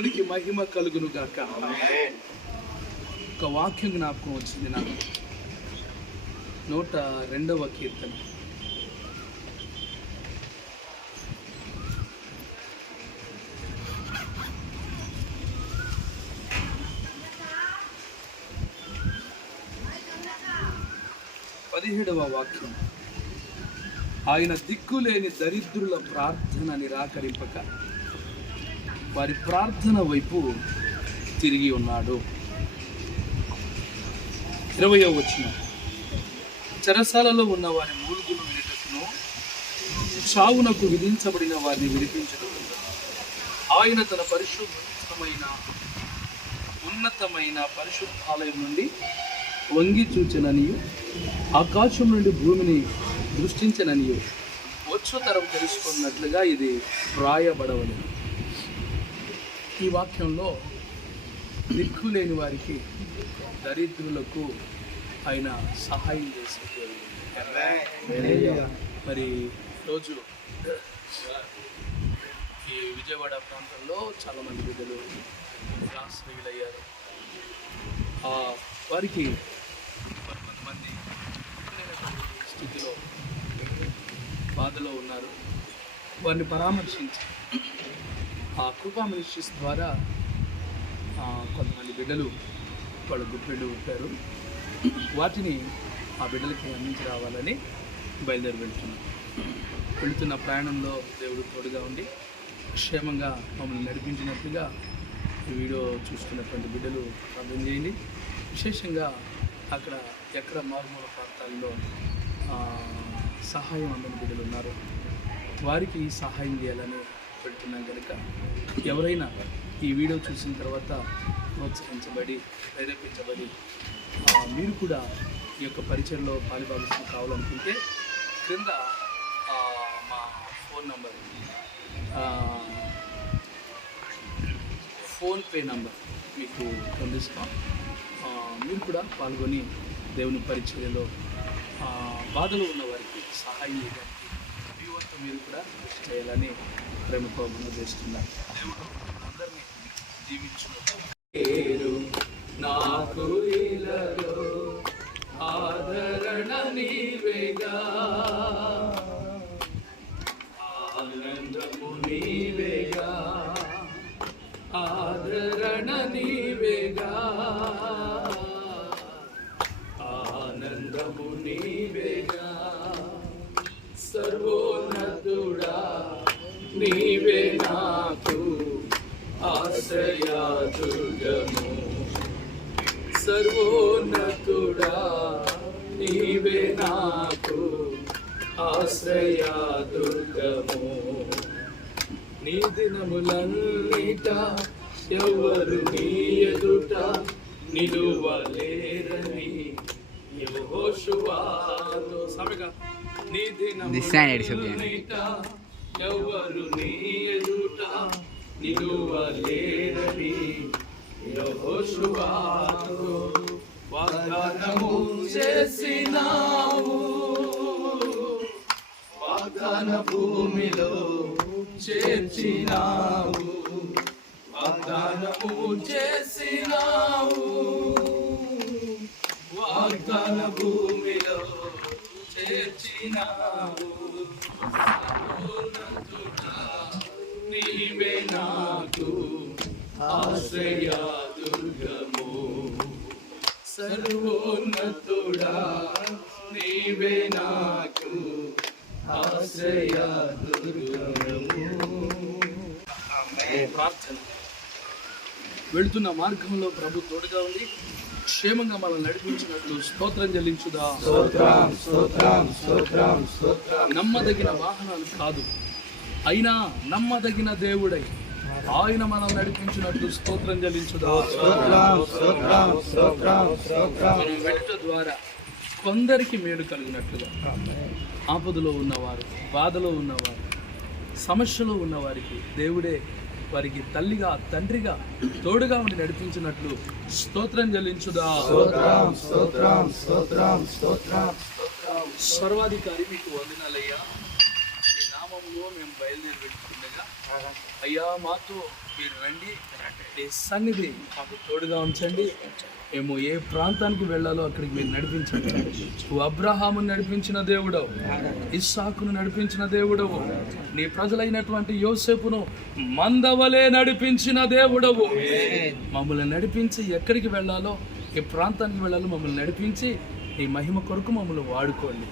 దేవునికి మహిమ కలుగును గాక ఒక వాక్యం జ్ఞాపకం వచ్చింది నాకు. నూట రెండవ కీర్తన. పదిహేడవ వాక్యం. ఆయన దిక్కులేని దరిద్రుల ప్రార్థన నిరాకరింపక. వారి ప్రార్థన వైపు తిరిగి ఉన్నాడు. ఇరవయో వచ్చిన చెరసాలలో ఉన్న వారి మూలుగును వినటకును చావునకు విధించబడిన వారిని విడిపించడం. ఆయన తన పరిశుభ్రమైన ఉన్నతమైన పరిశుద్ధాలయం నుండి వంగి చూచననియు ఆకాశం నుండి భూమిని దృష్టించననియు. వచ్చు తరం తెలుసుకున్నట్లుగా ఇది వ్రాయబడవలేదు ఈ వాక్యంలో దిక్కు లేని వారికి దరిద్రులకు ఆయన సహాయం చేసే మరి రోజు ఈ విజయవాడ ప్రాంతంలో చాలామంది బిడ్డలు ఆశ్రయులయ్యారు వారికి కొంతమంది స్థితిలో బాధలో ఉన్నారు. వారిని పరామర్శించి ఆ కృపా మినిస్ట్రీస్ ద్వారా కొంతమంది బిడ్డలు వాళ్ళ గుప్పెళ్ళు ఉంటారు. వాటిని ఆ బిడ్డలకి అందించి రావాలని బయలుదేరి వెళ్తున్నాం. వెళుతున్న ప్రయాణంలో దేవుడు తోడుగా ఉండి క్షేమంగా మమ్మల్ని నడిపించినట్లుగా ఈ వీడియో చూస్తున్నటువంటి బిడ్డలు అర్థం చేయండి. విశేషంగా అక్కడ ఎక్కడ మారుమూల ప్రాంతాల్లో సహాయం అందని బిడ్డలు ఉన్నారు. వారికి సహాయం చేయాలని పెడుతున్నాం కనుక ఎవరైనా ఈ వీడియో చూసిన తర్వాత ప్రోత్సహించబడి ప్రేరేపించబడి మీరు కూడా ఈ యొక్క పరిచయంలో పాలుభాగస్వామి కావాలనుకుంటే క్రింద మా ఫోన్ నంబర్ ఫోన్పే నంబర్ మీకు అందిస్తాం. మీరు కూడా పాల్గొని దేవుని పరిచర్యలో బాధలో ఉన్న వారికి సహాయం చేయడానికి మీ వంతు మీరు కూడా కృషి చేయాలని ప్రేమ మనం చేస్తున్నా అందరినీ జీవించు నాకు ఆదరణ నీవేగా. ఆనందము నీవేగా. ఆదరణ నీవేగా ఆనందము నీవేగా. సర్వో నీవే నాకు ఆశ్రయా దుర్గము సర్వోన్నతుడా నీవే నాకు ఆశ్రయా దుర్గము నీ దినములన్నిట ఎవరు నీ ఎదుట నిలువలేరని యెహోషువాతో సమగా నీ దినములన్నిట ఎవరు నీ ఎదుట నిలువలేరని యెహోషువాతో వాగ్దానము చేసినావు. వాగ్దాన భూమిలో చేర్చినావు. వాగ్దానము చేసినావు. వాగ్దాన భూమిలో చేర్చినావు. నీవే నాకు ఆశ్రయ దుర్గము. సర్వోన్నతుడా నీవే నాకు ఆశ్రయ ప్రార్థన. వెళుతున్న మార్గంలో ప్రభు తోడుగా ఉంది క్షేమంగా మనల్ని నడిపించినట్లు స్తోత్రం చెల్లించుదా. స్తోత్రం స్తోత్రం స్తోత్రం స్తోత్రం. నమ్మదగిన వాహనాలు కాదు. అయినా నమ్మదగిన దేవుడై. ఆయన మనల్ని నడిపించినట్లు స్తోత్రం చెల్లించుదా. మనం వెళ్ళట ద్వారా కొందరికి మేలు కలిగినట్లుగా ఆపదలో ఉన్నవారు బాధలో ఉన్నవారు సమస్యలో ఉన్నవారికి దేవుడే వారికి తల్లిగా తండ్రిగా తోడుగా ఉండి నడిపించినట్లు స్తోత్రం చెల్లించుదా. సర్వాధికారి మీకు వందనాలయ్యా. నామంలో మేము బయలుదేరి పెట్టుకుండగా అయ్యా మాతో మీరు రండి. సన్నిధి మాకు తోడుగా ఉంచండి. మేము ఏ ప్రాంతానికి వెళ్ళాలో అక్కడికి మీరు నడిపించండి. నువ్వు అబ్రహామును నడిపించిన దేవుడవు ఇస్సాకును నడిపించిన దేవుడవు నీ ప్రజలైనటువంటి యోసేపును మందవలే నడిపించిన దేవుడవు. మమ్మల్ని నడిపించి ఎక్కడికి వెళ్ళాలో ఏ ప్రాంతానికి వెళ్ళాలో మమ్మల్ని నడిపించి నీ మహిమ కొరకు మమ్మల్ని వాడుకోండి.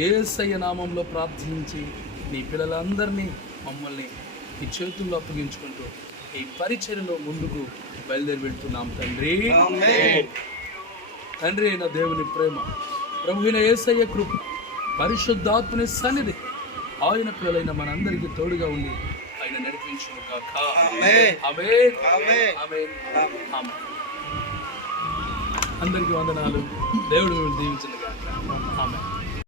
ఏసయ్య నామంలో ప్రార్థించి నీ పిల్లలందరినీ మమ్మల్ని ఈ చేతుల్లో అప్పగించుకుంటూ ఈ పరిచర్యలో ముందుకు బయలుదేరి వెళ్తున్నాం తండ్రి తండ్రి అయిన దేవుని ప్రేమ ప్రభువైన ఏసయ్య కృప పరిశుద్ధాత్మని సన్నిధి ఆయన పిల్లలైన మనందరికీ తోడుగా ఉండి ఆయన నడిపించును కాక. అందరికీ వందనాలు. దేవుడు దీవించిన కాక ఆమె